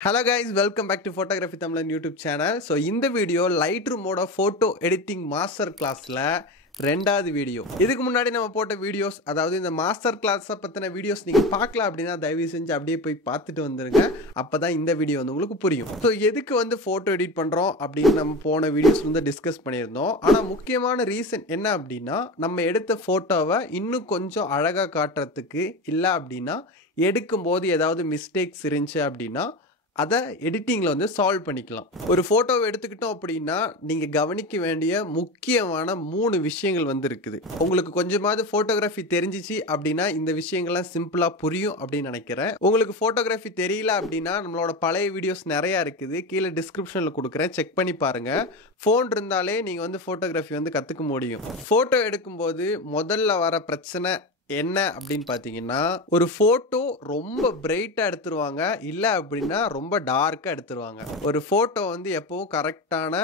Hello guys, welcome back to Photography Tamil YouTube channel. So இந்த video Lightroom மோட photo editing master classல ரெண்டாவது video. இதுக்கு முன்னாடி நம்ம போட்ட வீடியோஸ், அதாவது இந்த மாஸ்டர் கிளாஸை பற்றின வீடியோஸ் நீங்கள் பார்க்கல அப்படின்னா தயவு செஞ்சு அப்படியே போய் பார்த்துட்டு வந்துருங்க. அப்போ தான் இந்த வீடியோ வந்து உங்களுக்கு புரியும். ஸோ எதுக்கு வந்து ஃபோட்டோ எடிட் பண்ணுறோம் அப்படின்னு நம்ம போன வீடியோஸ் வந்து டிஸ்கஸ் பண்ணியிருந்தோம். ஆனால் முக்கியமான ரீசன் என்ன அப்படின்னா, நம்ம எடுத்த ஃபோட்டோவை இன்னும் கொஞ்சம் அழகாக காட்டுறதுக்கு, இல்லை அப்படின்னா எடுக்கும்போது ஏதாவது மிஸ்டேக்ஸ் இருந்துச்சு அப்படின்னா அதை எடிட்டிங்கில் வந்து சால்வ் பண்ணிக்கலாம். ஒரு ஃபோட்டோவை எடுத்துக்கிட்டோம் அப்படின்னா நீங்கள் கவனிக்க வேண்டிய முக்கியமான 3 விஷயங்கள் வந்து இருக்குது. உங்களுக்கு கொஞ்சமாவது ஃபோட்டோகிராஃபி தெரிஞ்சிச்சு அப்படின்னா இந்த விஷயங்கள்லாம் சிம்பிளாக புரியும் அப்படின்னு நினைக்கிறேன். உங்களுக்கு ஃபோட்டோகிராஃபி தெரியல அப்படின்னா நம்மளோட பழைய வீடியோஸ் நிறையா இருக்குது, கீழே டிஸ்கிரிப்ஷனில் கொடுக்குறேன், செக் பண்ணி பாருங்கள். ஃபோன் இருந்தாலே நீங்கள் வந்து ஃபோட்டோகிராஃபி வந்து கற்றுக்க முடியும். ஃபோட்டோ எடுக்கும்போது முதல்ல வர பிரச்சனை என்ன அப்படின்னு பார்த்தீங்கன்னா, ஒரு ஃபோட்டோ ரொம்ப பிரைட்டாக எடுத்துருவாங்க, இல்லை அப்படின்னா ரொம்ப டார்க்காக எடுத்துருவாங்க. ஒரு ஃபோட்டோ வந்து எப்பவும் கரெக்டான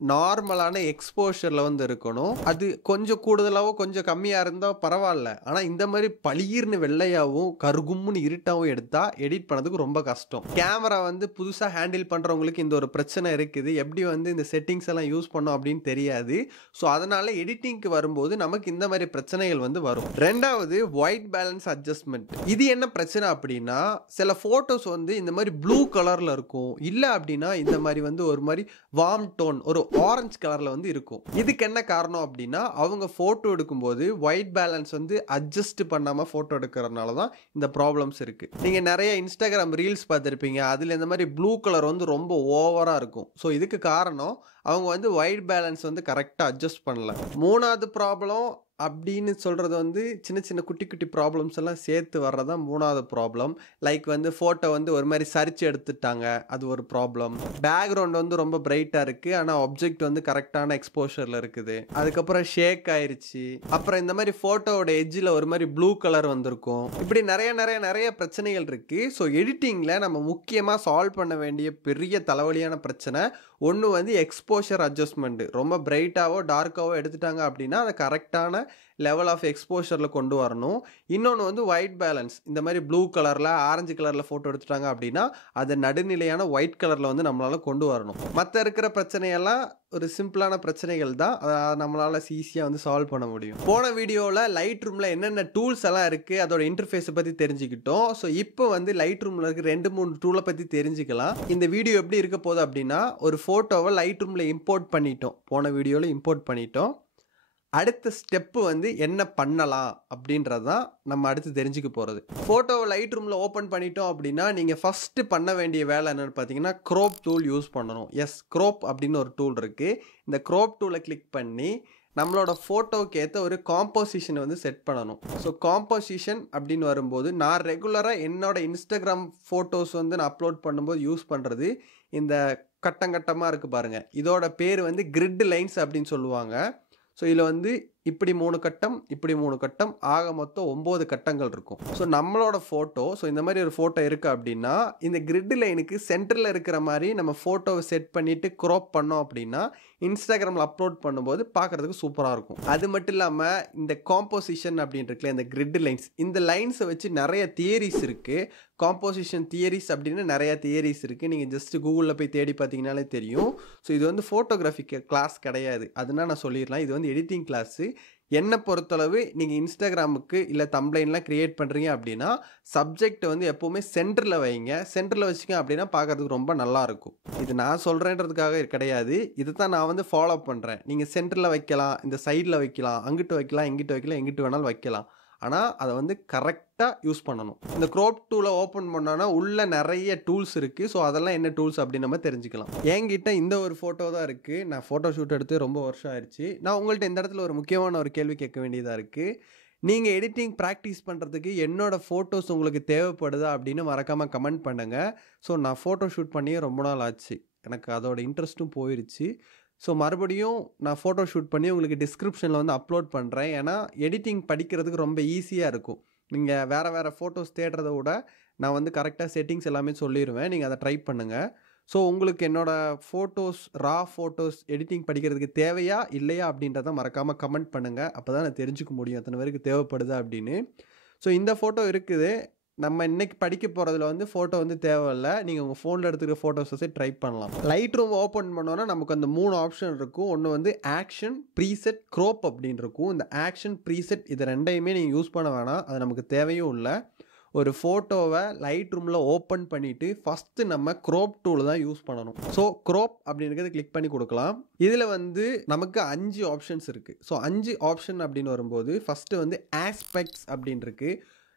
நார்மலான எக்ஸ்போஷரில் வந்து இருக்கணும். அது கொஞ்சம் கூடுதலாகவோ கொஞ்சம் கம்மியாக இருந்தால் பரவாயில்ல. ஆனால் இந்த மாதிரி பளீர்னு வெள்ளையாகவும் கருகும்னு இருட்டாகவும் எடுத்தால் எடிட் பண்ணதுக்கு ரொம்ப கஷ்டம். கேமரா வந்து புதுசாக ஹேண்டில் பண்ணுறவங்களுக்கு இந்த ஒரு பிரச்சனை இருக்குது. எப்படி வந்து இந்த செட்டிங்ஸ் எல்லாம் யூஸ் பண்ணோம் அப்படின்னு தெரியாது. ஸோ அதனால் எடிட்டிங்க்கு வரும்போது நமக்கு இந்த மாதிரி பிரச்சனைகள் வந்து வரும். ரெண்டாவது, ஒயிட் பேலன்ஸ் அட்ஜஸ்ட்மெண்ட். இது என்ன பிரச்சனை அப்படின்னா, சில ஃபோட்டோஸ் வந்து இந்த மாதிரி ப்ளூ கலரில் இருக்கும், இல்லை அப்படின்னா இந்த மாதிரி வந்து ஒரு மாதிரி வார்ம் டோன், ஒரு ஆரஞ்சு கலர்ல வந்து இருக்கும். இதுக்கு என்ன காரணம் அப்படின்னா, அவங்க போட்டோ எடுக்கும்போது ஒயிட் பேலன்ஸ் வந்து அட்ஜஸ்ட் பண்ணாம போட்டோ எடுக்கிறதுனால தான் இந்த ப்ராப்ளம்ஸ் இருக்கு. நீங்க நிறைய இன்ஸ்டாகிராம் ரீல்ஸ் பார்த்துருப்பீங்க, அதுல இந்த மாதிரி ப்ளூ கலர் வந்து ரொம்ப ஓவரா இருக்கும். ஸோ இதுக்கு காரணம் அவங்க வந்து ஒயிட் பேலன்ஸ் வந்து கரெக்டாக அட்ஜஸ்ட் பண்ணல. மூணாவது ப்ராப்ளம் அப்படின்னு சொல்கிறது வந்து சின்ன சின்ன குட்டி குட்டி ப்ராப்ளம்ஸ் எல்லாம் சேர்த்து வர்றதான் மூணாவது ப்ராப்ளம். லைக் வந்து ஃபோட்டோ வந்து ஒரு மாதிரி சரிச்சு எடுத்துட்டாங்க, அது ஒரு ப்ராப்ளம். பேக்ரவுண்ட் வந்து ரொம்ப பிரைட்டாக இருக்குது, ஆனால் ஆப்ஜெக்ட் வந்து கரெக்டான எக்ஸ்போஷரில் இருக்குது. அதுக்கப்புறம் ஷேக் ஆயிடுச்சு. அப்புறம் இந்த மாதிரி ஃபோட்டோவோட எட்ஜில் ஒரு மாதிரி ப்ளூ கலர் வந்திருக்கும். இப்படி நிறைய பிரச்சனைகள் இருக்குது. ஸோ எடிட்டிங்கில் நம்ம முக்கியமாக சால்வ் பண்ண வேண்டிய பெரிய தலைவலியான பிரச்சனை ஒன்று வந்து எக்ஸ்போஷர் அட்ஜஸ்ட்மெண்ட். ரொம்ப பிரைட்டாவோ டார்க்காவோ எடுத்துட்டாங்க அப்படின்னா அதை கரெக்டான லெவல் ஆஃப் எக்ஸ்போஷரில் கொண்டு வரணும். இன்னொன்று வந்து ஒயிட் பேலன்ஸ். இந்த மாதிரி ப்ளூ கலரில் ஆரஞ்சு கலரில் ஃபோட்டோ எடுத்துட்டாங்க அப்படின்னா அதை நடுநிலையான ஒயிட் கலரில் வந்து நம்மளால் கொண்டு வரணும். மற்ற இருக்கிற பிரச்சனையெல்லாம் ஒரு சிம்பிளான பிரச்சனைகள் தான், அதை நம்மளால் ஈஸியாக வந்து சால்வ் பண்ண முடியும். போன வீடியோவில் லைட் ரூமில் என்னென்ன டூல்ஸ் எல்லாம் இருக்குது, அதோட இன்டர்ஃபேஸை பற்றி தெரிஞ்சுக்கிட்டோம். ஸோ இப்போ வந்து லைட் ரூமில் இருக்க 2-3 டூலை பற்றி தெரிஞ்சுக்கலாம். இந்த வீடியோ எப்படி இருக்க போகுது அப்படின்னா, ஒரு ஃபோட்டோவை லைட் ரூமில் இம்போர்ட் பண்ணிட்டோம், போன வீடியோவில் இம்போர்ட் பண்ணிட்டோம். அடுத்த ஸ்டெப்பு வந்து என்ன பண்ணலாம் அப்படின்றது தான் நம்ம அடுத்து தெரிஞ்சுக்க போகிறது. ஃபோட்டோவை லைட் ரூமில் ஓப்பன் பண்ணிட்டோம் அப்படின்னா நீங்கள் ஃபஸ்ட்டு பண்ண வேண்டிய வேலை என்னென்னு பார்த்தீங்கன்னா, க்ரோப் டூல் யூஸ் பண்ணணும். எஸ், க்ரோப் அப்படின்னு ஒரு டூல் இருக்குது. இந்த க்ரோப் டூலை கிளிக் பண்ணி நம்மளோட ஃபோட்டோவுக்கு ஏற்ற ஒரு காம்போசிஷனை வந்து செட் பண்ணணும். ஸோ காம்போசிஷன் அப்படின்னு வரும்போது, நான் ரெகுலராக என்னோட இன்ஸ்டாகிராம் ஃபோட்டோஸ் வந்து நான் அப்லோட் பண்ணும்போது யூஸ் பண்ணுறது இந்த கட்டமாக இருக்குது பாருங்கள். இதோட பேர் வந்து கிரிட் லைன்ஸ் அப்படின்னு சொல்லுவாங்க. ஸோ இதில் வந்து இப்படி 3 கட்டம், இப்படி 3 கட்டம், ஆக மொத்தம் 9 கட்டங்கள் இருக்கும். ஸோ நம்மளோட ஃபோட்டோ, ஸோ இந்த மாதிரி ஒரு ஃபோட்டோ இருக்குது அப்படின்னா இந்த கிரிட் லைனுக்கு சென்டரில் இருக்கிற மாதிரி நம்ம ஃபோட்டோவை செட் பண்ணிவிட்டு க்ராப் பண்ணோம் அப்படின்னா இன்ஸ்டாகிராமில் அப்லோட் பண்ணும்போது பார்க்குறதுக்கு சூப்பராக இருக்கும். அது மட்டும் இல்லாமல் இந்த காம்போசிஷன் அப்படின்னு இருக்குல்ல, இந்த கிரிட் லைன்ஸ், இந்த லைன்ஸை வச்சு நிறைய தியரிஸ் இருக்குது. காம்போசிஷன் தியரிஸ் அப்படின்னு நிறைய தியரிஸ் இருக்குது. நீங்கள் ஜஸ்ட் கூகுளில் போய் தேடி பார்த்தீங்கன்னாலே தெரியும். ஸோ இது வந்து ஃபோட்டோகிராஃபிக்கு கிளாஸ் கிடையாது, அதுனா நான் சொல்லிடலாம். இது வந்து எடிட்டிங் கிளாஸு. என்னை பொறுத்தளவு நீங்கள் இன்ஸ்டாகிராமுக்கு இல்லை தம்ப்லைன்லாம் க்ரியேட் பண்ணுறீங்க அப்படின்னா சப்ஜெக்ட் வந்து எப்போவுமே சென்டரில் வைங்க. சென்டரில் வச்சிங்க அப்படின்னா பார்க்குறதுக்கு ரொம்ப நல்லாயிருக்கும். இது நான் சொல்கிறேன்றதுக்காக கிடையாது, இது தான் நான் வந்து ஃபாலோ பண்ணுறேன். நீங்கள் சென்டரில் வைக்கலாம், இந்த சைடில் வைக்கலாம், அங்கிட்டு வைக்கலாம், இங்கிட்டு வைக்கலாம், எங்கிட்டு வேணாலும் வைக்கலாம். ஆனால் அதை வந்து கரெக்டாக யூஸ் பண்ணணும். இந்த க்ரோப் டூலை ஓப்பன் பண்ணோன்னா உள்ளே நிறைய டூல்ஸ் இருக்குது. ஸோ அதெல்லாம் என்ன டூல்ஸ் அப்படின்னு நம்ம தெரிஞ்சுக்கலாம். என்கிட்ட இந்த ஒரு ஃபோட்டோ தான் இருக்குது. நான் ஃபோட்டோ ஷூட் எடுத்து ரொம்ப வருஷம் ஆயிடுச்சு. நான் உங்கள்கிட்ட இந்த இடத்துல ஒரு முக்கியமான ஒரு கேள்வி கேட்க வேண்டியதாக இருக்குது. நீங்கள் எடிட்டிங் ப்ராக்டிஸ் பண்ணுறதுக்கு என்னோடய ஃபோட்டோஸ் உங்களுக்கு தேவைப்படுதா அப்படின்னு மறக்காமல் கமெண்ட் பண்ணுங்கள். ஸோ நான் ஃபோட்டோ ஷூட் பண்ணியே ரொம்ப நாள் ஆச்சு, எனக்கு அதோட இன்ட்ரெஸ்ட்டும் போயிடுச்சு. ஸோ மறுபடியும் நான் ஃபோட்டோ ஷூட் பண்ணி உங்களுக்கு டிஸ்கிரிப்ஷனில் வந்து அப்லோட் பண்ணுறேன். ஏன்னா எடிட்டிங் படிக்கிறதுக்கு ரொம்ப ஈஸியாக இருக்கும். நீங்கள் வேறு ஃபோட்டோஸ் தேடுறத விட நான் வந்து கரெக்டாக செட்டிங்ஸ் எல்லாமே சொல்லிடுவேன், நீங்கள் அதை ட்ரை பண்ணுங்கள். ஸோ உங்களுக்கு என்னோடய ஃபோட்டோஸ், ரா ஃபோட்டோஸ் எடிட்டிங் படிக்கிறதுக்கு தேவையா இல்லையா அப்படின்றத மறக்காமல் கமெண்ட் பண்ணுங்கள். அப்போ தான் நான் தெரிஞ்சுக்க முடியும் எத்தனை பேருக்கு தேவைப்படுதா அப்படின்னு. ஸோ இந்த ஃபோட்டோ இருக்குது. நம்ம இன்னைக்கு படிக்க போகிறதுல வந்து ஃபோட்டோ வந்து தேவையில்லை. நீங்கள் உங்கள் ஃபோனில் எடுத்துக்கிற ஃபோட்டோஸ் வச்சு ட்ரை பண்ணலாம். லைட் ரூம் ஓப்பன் பண்ணோன்னா நமக்கு அந்த 3 ஆப்ஷன் இருக்கும். ஒன்று வந்து ஆக்ஷன், ப்ரீசெட், க்ரோப் அப்படின்னு இருக்கும். இந்த ஆக்ஷன், ப்ரீசெட் இது ரெண்டையுமே நீங்கள் யூஸ் பண்ண வேணாம். அது நமக்கு தேவையும் இல்லை. ஒரு ஃபோட்டோவை லைட் ரூமில் ஓப்பன் பண்ணிவிட்டு ஃபஸ்ட்டு நம்ம க்ரோப் டூல் தான் யூஸ் பண்ணணும். ஸோ க்ரோப் அப்படின்றத கிளிக் பண்ணி கொடுக்கலாம். இதில் வந்து நமக்கு 5 ஆப்ஷன்ஸ் இருக்குது. ஸோ 5 ஆப்ஷன் அப்படின்னு வரும்போது ஃபஸ்ட்டு வந்து ஆஸ்பெக்ட்ஸ் அப்படின்னு இருக்குது.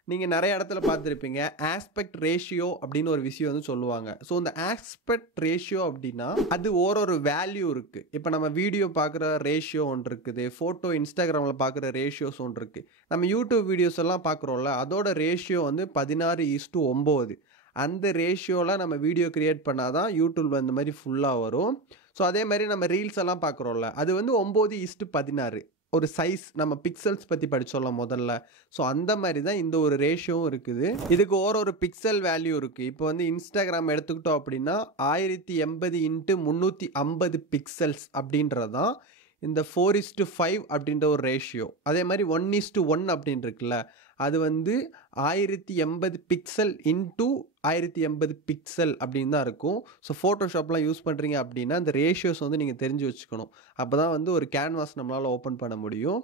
நீங்கள் நிறைய இடத்துல பார்த்துருப்பீங்க ஆஸ்பெக்ட் ரேஷியோ அப்படின்னு ஒரு விஷயம் வந்து சொல்லுவாங்க. ஸோ இந்த ஆஸ்பெக்ட் ரேஷியோ அப்படின்னா அது ஒரு வேல்யூ இருக்குது. இப்போ நம்ம வீடியோ பார்க்குற ரேஷியோ ஒன்று இருக்குது, ஃபோட்டோ இன்ஸ்டாகிராமில் பார்க்குற ரேஷியோஸ் ஒன்று இருக்குது, நம்ம யூடியூப் வீடியோஸ் எல்லாம் பார்க்குறோம்ல அதோட ரேஷியோ வந்து 16:9. அந்த ரேஷியோவில் நம்ம வீடியோ க்ரியேட் பண்ணால் தான் யூடியூப்பில் இந்த மாதிரி ஃபுல்லாக வரும். ஸோ அதே மாதிரி நம்ம ரீல்ஸ் எல்லாம் பார்க்குறோம்ல அது வந்து 9:16. ஒரு சைஸ் நம்ம பிக்சல்ஸ் பற்றி படிச்சோம்லாம் முதல்ல. ஸோ அந்த மாதிரி தான் இந்த ஒரு ரேஷியோவும் இருக்குது. இதுக்கு ஒரு பிக்சல் வேல்யூ இருக்குது. இப்போ வந்து இன்ஸ்டாகிராம் எடுத்துக்கிட்டோம் அப்படின்னா 1080x350 பிக்சல்ஸ் அப்படின்றது தான் இந்த 4:5 அப்படின்ற ஒரு ரேஷியோ. அதே மாதிரி 1:1 அப்படின்னு இருக்குல்ல அது வந்து 1080 பிக்சல் இன்டூ 1080 பிக்சல் அப்படின்னு தான் இருக்கும். ஸோ ஃபோட்டோஷாப்லாம் யூஸ் பண்ணுறீங்க அப்படின்னா அந்த ரேஷியோஸ் வந்து நீங்கள் தெரிஞ்சு வச்சுக்கணும். அப்போ தான் வந்து ஒரு கேன்வாஸ் நம்மளால் ஓப்பன் பண்ண முடியும்.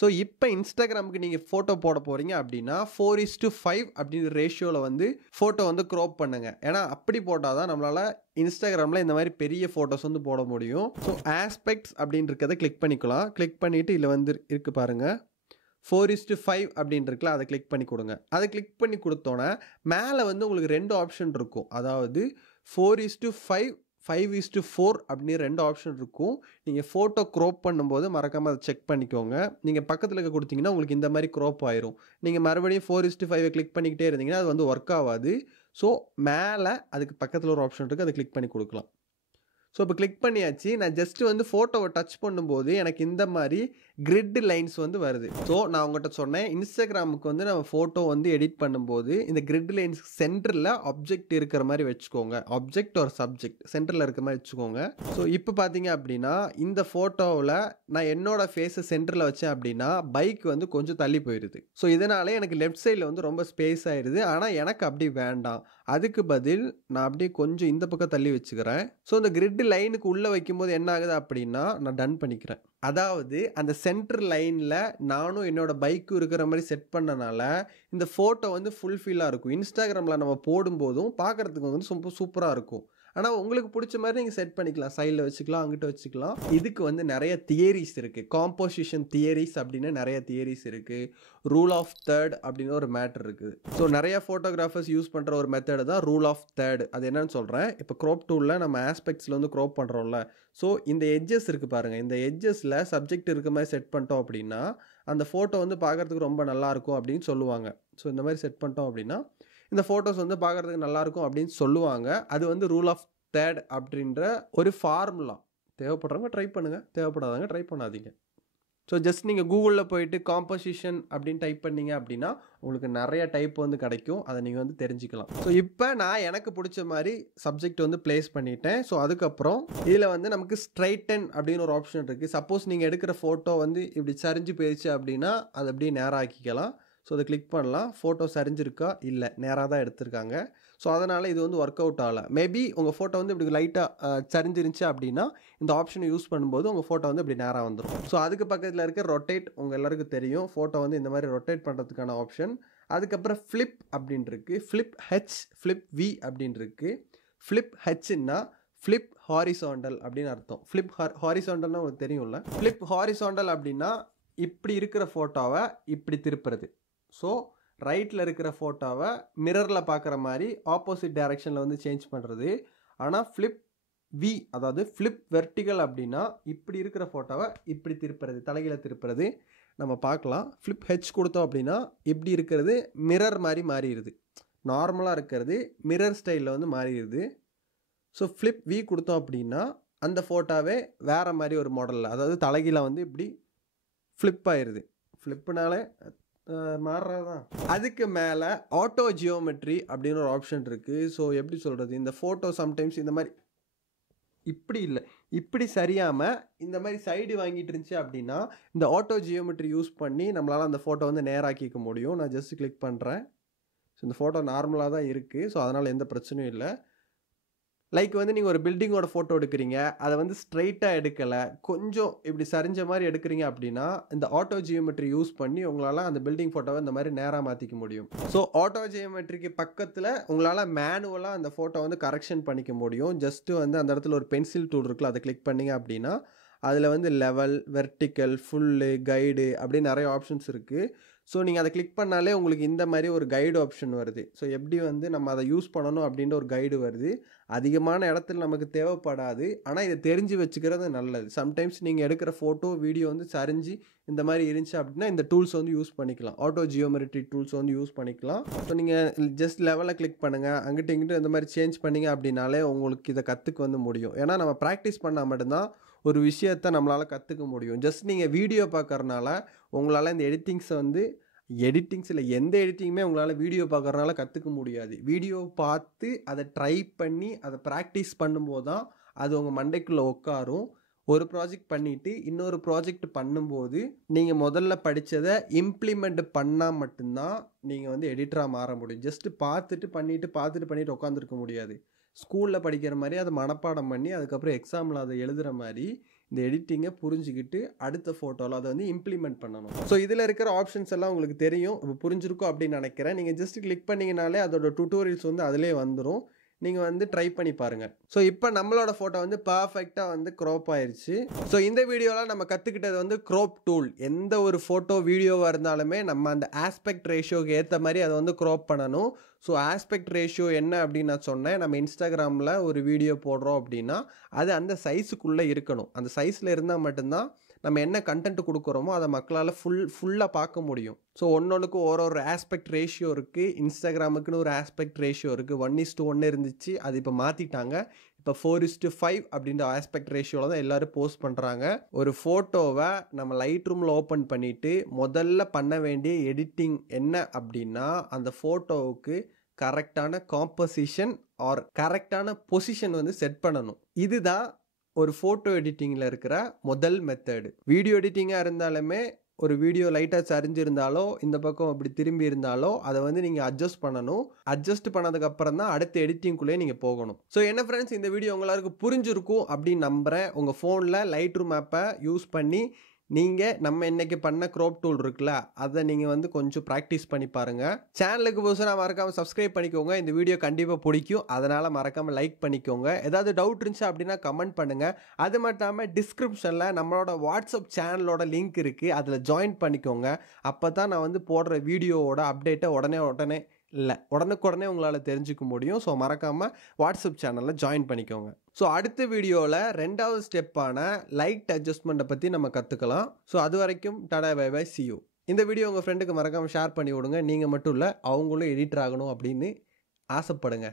ஸோ இப்போ இன்ஸ்டாகிராமுக்கு நீங்கள் ஃபோட்டோ போட போகிறீங்க அப்படின்னா 4:5 அப்படின்ற ரேஷியோவில் வந்து ஃபோட்டோ வந்து க்ரோப் பண்ணுங்கள். ஏன்னா அப்படி போட்டால் தான் நம்மளால் இன்ஸ்டாகிராமில் இந்த மாதிரி பெரிய ஃபோட்டோஸ் வந்து போட முடியும். ஸோ ஆஸ்பெக்ட்ஸ் அப்படின்றத கிளிக் பண்ணிக்கலாம். கிளிக் பண்ணிவிட்டு இதில் வந்து இருக்குது பாருங்கள் 4:5 அப்படின்னு இருக்குல்ல அதை கிளிக் பண்ணி கொடுங்க. அதை கிளிக் பண்ணி கொடுத்தோன்னே மேலே வந்து உங்களுக்கு 2 ஆப்ஷன் இருக்கும். அதாவது 4:5 5:4 அப்படின்னு 2 ஆப்ஷன் இருக்கும். நீங்கள் ஃபோட்டோ க்ரோப் பண்ணும்போது மறக்காமல் அதை செக் பண்ணிக்கோங்க. நீங்கள் பக்கத்தில் இருக்க கொடுத்தீங்கன்னா உங்களுக்கு இந்த மாதிரி க்ரோப் ஆயிரும். நீங்கள் மறுபடியும் 4:5 கிளிக் பண்ணிக்கிட்டே இருந்தீங்கன்னா அது வந்து ஒர்க் ஆகாது. ஸோ மேலே அதுக்கு பக்கத்தில் ஒரு ஆப்ஷன் இருக்குது, அதை கிளிக் பண்ணி கொடுக்கலாம். ஸோ இப்போ கிளிக் பண்ணியாச்சு. நான் ஜஸ்ட்டு வந்து ஃபோட்டோவை டச் பண்ணும்போது எனக்கு இந்த மாதிரி கிரிட் லைன்ஸ் வந்து வருது. ஸோ நான் உங்கள்கிட்ட சொன்னேன் இன்ஸ்டாகிராமுக்கு வந்து நம்ம ஃபோட்டோ வந்து எடிட் பண்ணும்போது இந்த கிரிட் லைன்ஸ் சென்டரில் ஆப்ஜெக்ட் இருக்கிற மாதிரி வச்சுக்கோங்க. ஆப்ஜெக்ட் ஒரு சப்ஜெக்ட் சென்டரில் இருக்கிற மாதிரி வச்சுக்கோங்க. ஸோ இப்போ பார்த்தீங்க அப்படின்னா இந்த ஃபோட்டோவில் நான் என்னோட ஃபேஸை சென்டரில் வச்சேன் அப்படின்னா பைக் வந்து கொஞ்சம் தள்ளி போயிடுது. ஸோ இதனாலே எனக்கு லெஃப்ட் சைடில் வந்து ரொம்ப ஸ்பேஸ் ஆயிடுது. ஆனால் எனக்கு அப்படி வேண்டாம். அதுக்கு பதில் நான் அப்படியே கொஞ்சம் இந்த பக்கம் தள்ளி வச்சுக்கிறேன். ஸோ இந்த கிரிட் லைனுக்கு உள்ளே வைக்கும்போது என்ன ஆகுது அப்படின்னா நான் டன் பண்ணிக்கிறேன். அதாவது அந்த சென்டர் லைனில் நானும் என்னோட பைக்கும் இருக்கிற மாதிரி செட் பண்ணனால இந்த ஃபோட்டோ வந்து ஃபுல்ஃபில்லாக இருக்கும். இன்ஸ்டாகிராமில் நம்ம போடும்போதும் பார்க்குறதுக்கு வந்து ரொம்ப சூப்பராக இருக்கும். ஆனால் உங்களுக்கு பிடிச்ச மாதிரி நீங்கள் செட் பண்ணிக்கலாம். சைடில் வச்சுக்கலாம், அங்கிட்ட வச்சுக்கலாம். இதுக்கு வந்து நிறைய தியரிஸ் இருக்குது. காம்போசிஷன் தியரிஸ் அப்படின்னு நிறைய தியரிஸ் இருக்குது. ரூல் ஆஃப் தேர்ட் அப்படின்னு ஒரு மேட்டர் இருக்குது. ஸோ நிறைய ஃபோட்டோகிராஃபர்ஸ் யூஸ் பண்ணுற ஒரு மெத்தடு தான் ரூல் ஆஃப் தேர்ட். அது என்னன்னு சொல்கிறேன். இப்போ க்ரோப் டூலில் நம்ம ஆஸ்பெக்ட்ஸில் வந்து க்ரோப் பண்ணுறோம்ல. ஸோ இந்த எட்ஜஸ் இருக்குது பாருங்கள். இந்த எட்ஜஸில் சப்ஜெக்ட் இருக்க மாதிரி செட் பண்ணிட்டோம் அப்படின்னா அந்த ஃபோட்டோ வந்து பார்க்குறதுக்கு ரொம்ப நல்லாயிருக்கும் அப்படின்னு சொல்லுவாங்க. ஸோ இந்த மாதிரி செட் பண்ணிட்டோம் அப்படின்னா இந்த ஃபோட்டோஸ் வந்து பார்க்குறதுக்கு நல்லாயிருக்கும் அப்படின்னு சொல்லுவாங்க. அது வந்து ரூல் ஆஃப் தேர்ட் அப்படின்ற ஒரு ஃபார்முலா. தேவைப்படுறவங்க ட்ரை பண்ணுங்கள், தேவைப்படாதவங்க ட்ரை பண்ணாதீங்க. ஸோ ஜஸ்ட் நீங்கள் கூகுளில் போயிட்டு காம்போசிஷன் அப்படின்னு டைப் பண்ணிங்க அப்படின்னா உங்களுக்கு நிறைய டைப் வந்து கிடைக்கும். அதை நீங்கள் வந்து தெரிஞ்சுக்கலாம். ஸோ இப்போ நான் எனக்கு பிடிச்ச மாதிரி சப்ஜெக்ட் வந்து ப்ளேஸ் பண்ணிட்டேன். ஸோ அதுக்கப்புறம் இதில் வந்து நமக்கு ஸ்ட்ரைட்டன் அப்படின்னு ஒரு ஆப்ஷன் இருக்குது. சப்போஸ் நீங்கள் எடுக்கிற ஃபோட்டோ வந்து இப்படி சரிஞ்சு போயிடுச்சு அப்படின்னா அதை அப்படியே நேராக ஆக்கிக்கலாம். ஸோ அதை கிளிக் பண்ணலாம். ஃபோட்டோ சரிஞ்சிருக்கா இல்லை நேராக தான் எடுத்திருக்காங்க. ஸோ அதனால் இது வந்து ஒர்க் அவுட் ஆகலை. மேபி உங்கள் ஃபோட்டோ வந்து இப்படி லைட்டாக சரிஞ்சிருந்துச்சு அப்படின்னா இந்த ஆப்ஷனை யூஸ் பண்ணும்போது உங்கள் ஃபோட்டோ வந்து இப்படி நேராக வந்துடும். ஸோ அதுக்கு பக்கத்தில் இருக்க ரொட்டேட் உங்கள் எல்லாருக்கும் தெரியும். ஃபோட்டோ வந்து இந்த மாதிரி ரொட்டேட் பண்ணுறதுக்கான ஆப்ஷன். அதுக்கப்புறம் ஃப்ளிப் அப்படின்னு இருக்குது. ஃப்ளிப் ஹெச், ஃப்ளிப் வி அப்படின்னு இருக்குது. ஃப்ளிப் ஹெச்னா ஃப்ளிப் ஹாரிசாண்டல் அப்படின்னு அர்த்தம். ஃப்ளிப் ஹாரிசாண்டல்னா உங்களுக்கு தெரியும்ல. ஃப்ளிப் ஹாரிசாண்டல் அப்படின்னா இப்படி இருக்கிற ஃபோட்டோவை இப்படி திருப்புறது. ஸோ ரைட்டில் இருக்கிற ஃபோட்டோவை மிரரில் பார்க்குற மாதிரி ஆப்போசிட் டைரெக்ஷனில் வந்து சேஞ்ச் பண்ணுறது. ஆனால் ஃப்ளிப் வி அதாவது ஃப்ளிப் வெர்டிகல் அப்படின்னா இப்படி இருக்கிற ஃபோட்டோவை இப்படி திருப்புறது, தலைகீழ திருப்புறது. நம்ம பார்க்கலாம். ஃப்ளிப் ஹெச் கொடுத்தோம் அப்படின்னா இப்படி இருக்கிறது மிரர் மாதிரி மாறிடுது. நார்மலாக இருக்கிறது மிரர் ஸ்டைலில் வந்து மாறிடுது. ஸோ ஃப்ளிப் வி கொடுத்தோம் அப்படின்னா அந்த ஃபோட்டோவே வேறு மாதிரி ஒரு மாடலில் அதாவது தலைகீழ வந்து இப்படி ஃப்ளிப் ஆயிடுது. ஃப்ளிப்புனாலே மாறுறது தான். அதுக்கு மேலே ஆட்டோ ஜியோமெட்ரி அப்படின்னு ஒரு ஆப்ஷன் இருக்குது. ஸோ எப்படி சொல்கிறது, இந்த ஃபோட்டோ சம்டைம்ஸ் இந்த மாதிரி இப்படி இல்லை இப்படி சரியாமல் இந்த மாதிரி சைடு வாங்கிட்டு இருந்துச்சு அப்படின்னா இந்த ஆட்டோ ஜியோமெட்ரி யூஸ் பண்ணி நம்மளால் அந்த ஃபோட்டோ வந்து நேராக்கிக்க முடியும். நான் ஜஸ்ட் கிளிக் பண்ணுறேன். ஸோ இந்த ஃபோட்டோ நார்மலாக தான் இருக்குது. ஸோ அதனால் எந்த பிரச்சனையும் இல்லை. லைக் வந்து நீங்கள் ஒரு பில்டிங்கோட ஃபோட்டோ எடுக்கிறீங்க, அதை வந்து ஸ்ட்ரைட்டாக எடுக்கலை, கொஞ்சம் இப்படி சரிஞ்ச மாதிரி எடுக்கிறீங்க அப்படின்னா இந்த ஆட்டோ ஜியோமெட்ரி யூஸ் பண்ணி உங்களால் அந்த பில்டிங் ஃபோட்டோவை இந்த மாதிரி நேராக மாற்றிக்க முடியும். ஸோ ஆட்டோ ஜியோமெட்ரிக்கு பக்கத்தில் உங்களால் மேனுவலாக அந்த ஃபோட்டோ வந்து கரெக்ஷன் பண்ணிக்க முடியும். ஜஸ்ட்டு வந்து அந்த இடத்துல ஒரு பென்சில் டூல் இருக்குல்ல, அதை கிளிக் பண்ணிங்க அப்படின்னா அதில் வந்து லெவல், வெர்டிக்கல், ஃபுல்லு, கைடு அப்படின்னு நிறைய ஆப்ஷன்ஸ் இருக்குது. ஸோ நீங்கள் அதை கிளிக் பண்ணாலே உங்களுக்கு இந்த மாதிரி ஒரு கைடு ஆப்ஷன் வருது. ஸோ எப்படி வந்து நம்ம அதை யூஸ் பண்ணணும் அப்படின்ற ஒரு கைடு வருது. அதிகமான இடத்துல நமக்கு தேவைப்படாது, ஆனால் இதை தெரிஞ்சு வச்சுக்கிறது நல்லது. சம்டைம்ஸ் நீங்கள் எடுக்கிற ஃபோட்டோ வீடியோ வந்து சரிஞ்சு இந்த மாதிரி இருந்துச்சு அப்படின்னா இந்த டூல்ஸ் வந்து யூஸ் பண்ணிக்கலாம். ஆட்டோ ஜியோமெட்ரி டூல்ஸ் வந்து யூஸ் பண்ணிக்கலாம். ஸோ நீங்கள் ஜஸ்ட் லெவலை கிளிக் பண்ணுங்கள், அங்கிட்ட இங்கிட்ட இந்த மாதிரி சேஞ்ச் பண்ணிங்க அப்படின்னாலே உங்களுக்கு இதை கற்றுக்க வந்து முடியும். ஏன்னா நம்ம ப்ராக்டிஸ் பண்ணால் மட்டும்தான் ஒரு விஷயத்தை நம்மளால் கற்றுக்க முடியும். ஜஸ்ட் நீங்கள் வீடியோ பார்க்கறனால உங்களால் இந்த எடிட்டிங்ஸில் எந்த எடிட்டிங்குமே உங்களால் வீடியோ பார்க்கறனால கற்றுக்க முடியாது. வீடியோ பார்த்து அதை ட்ரை பண்ணி அதை ப்ராக்டிஸ் பண்ணும்போது தான் அது உங்கள் மண்டைக்குள்ளே உட்காரும். ஒரு ப்ராஜெக்ட் பண்ணிவிட்டு இன்னொரு ப்ராஜெக்ட் பண்ணும்போது நீங்கள் முதல்ல படித்ததை இம்ப்ளிமெண்ட் பண்ணால் மட்டும்தான் நீங்கள் வந்து எடிட்டராக மாற முடியும். ஜஸ்ட்டு பார்த்துட்டு உட்காந்துருக்க முடியாது. ஸ்கூலில் படிக்கிற மாதிரி அதை மனப்பாடம் பண்ணி அதுக்கப்புறம் எக்ஸாமில் அதை எழுதுகிற மாதிரி இந்த எடிட்டிங்கை புரிஞ்சுக்கிட்டு அடுத்த ஃபோட்டோவில் அதை வந்து இம்ப்ளிமெண்ட் பண்ணணும். ஸோ இதில் இருக்கிற ஆப்ஷன்ஸ் எல்லாம் உங்களுக்கு தெரியும், இப்போ புரிஞ்சிருக்கும் அப்படின்னு நினைக்கிறேன். நீங்கள் ஜஸ்ட் கிளிக் பண்ணிங்கனாலே அதோட டியூட்டோரியல்ஸ் வந்து அதிலே வந்துடும். நீங்கள் வந்து ட்ரை பண்ணி பாருங்கள். ஸோ இப்போ நம்மளோட ஃபோட்டோ வந்து பர்ஃபெக்டாக வந்து க்ரோப் ஆயிடுச்சு. ஸோ இந்த வீடியோவில் நம்ம கற்றுக்கிட்டது வந்து க்ரோப் டூல். எந்த ஒரு ஃபோட்டோ வீடியோவாக இருந்தாலுமே நம்ம அந்த ஆஸ்பெக்ட் ரேஷியோக்கு ஏற்ற மாதிரி அதை வந்து க்ரோப் பண்ணணும். ஸோ ஆஸ்பெக்ட் ரேஷியோ என்ன அப்படின்னு நான் சொன்னேன். நம்ம இன்ஸ்டாகிராமில் ஒரு வீடியோ போடுறோம் அப்படின்னா அது அந்த சைஸுக்குள்ளே இருக்கணும். அந்த சைஸில் இருந்தால் மட்டும்தான் நம்ம என்ன கண்டென்ட் கொடுக்குறோமோ அதை மக்களால் ஃபுல்லாக பார்க்க முடியும். ஸோ ஒன்னொன்றுக்கு ஒரு ஆஸ்பெக்ட் ரேஷியோ இருக்குது. இன்ஸ்டாகிராமுக்குன்னு ஒரு ஆஸ்பெக்ட் ரேஷியோ இருக்குது. 1:1 இருந்துச்சு, அது இப்போ மாற்றிட்டாங்க. இப்போ 4:5 அப்படின்ற ஆஸ்பெக்ட் ரேஷியோவில் தான் எல்லோரும் போஸ்ட் பண்ணுறாங்க. ஒரு ஃபோட்டோவை நம்ம லைட் ரூமில் ஓப்பன் பண்ணிவிட்டு முதல்ல பண்ண வேண்டிய எடிட்டிங் என்ன அப்படின்னா அந்த ஃபோட்டோவுக்கு கரெக்டான காம்போசிஷன் ஆர் கரெக்டான பொசிஷன் வந்து செட் பண்ணணும். இதுதான் ஒரு ஃபோட்டோ எடிட்டிங்கில் இருக்கிற முதல் மெத்தடு. வீடியோ எடிட்டிங்காக இருந்தாலுமே ஒரு வீடியோ லைட்டாக சரிஞ்சிருந்தாலோ இந்த பக்கம் அப்படி திரும்பி இருந்தாலோ அதை வந்து நீங்கள் அட்ஜஸ்ட் பண்ணணும். அட்ஜஸ்ட் பண்ணதுக்கப்புறம் தான் அடுத்த எடிட்டிங்குள்ளே நீங்கள் போகணும். ஸோ என்ன ஃப்ரெண்ட்ஸ், இந்த வீடியோ உங்களுக்கு புரிஞ்சிருக்கும் அப்படின்னு நம்புகிறேன். உங்கள் ஃபோனில் லைட் ரூம் ஆப்பை யூஸ் பண்ணி நீங்கள் நம்ம இன்றைக்கி பண்ண க்ரோப் டூல் இருக்குல்ல, அதை நீங்கள் வந்து கொஞ்சம் ப்ராக்டிஸ் பண்ணி பாருங்கள். சேனலுக்கு புதுசாக மறக்காமல் சப்ஸ்கிரைப் பண்ணிக்கோங்க. இந்த வீடியோ கண்டிப்பாக பிடிக்கும், அதனால் மறக்காமல் லைக் பண்ணிக்கோங்க. ஏதாவது டவுட் இருந்துச்சு அப்படின்னா கமெண்ட் பண்ணுங்கள். அது மட்டும் இல்லாமல் டிஸ்கிரிப்ஷனில் நம்மளோட வாட்ஸ்அப் சேனலோட லிங்க் இருக்குது, அதில் ஜாயின் பண்ணிக்கோங்க. அப்போ தான் நான் வந்து போடுற வீடியோவோட அப்டேட்டை உடனுக்குடனே உங்களால் தெரிஞ்சுக்க முடியும். ஸோ மறக்காமல் வாட்ஸ்அப் சேனலில் ஜாயின் பண்ணிக்கோங்க. ஸோ அடுத்த வீடியோவில் 2வது ஸ்டெப்பான லைட் அட்ஜஸ்ட்மெண்ட்டை பற்றி நம்ம கற்றுக்கலாம். ஸோ அது வரைக்கும் tata bye bye, see you. இந்த வீடியோ உங்கள் ஃப்ரெண்டுக்கு மறக்காமல் ஷேர் பண்ணி விடுங்க. நீங்கள் மட்டும் இல்லை, அவங்களும் எடிட்டர் ஆகணும் அப்படின்னு ஆசைப்படுங்க.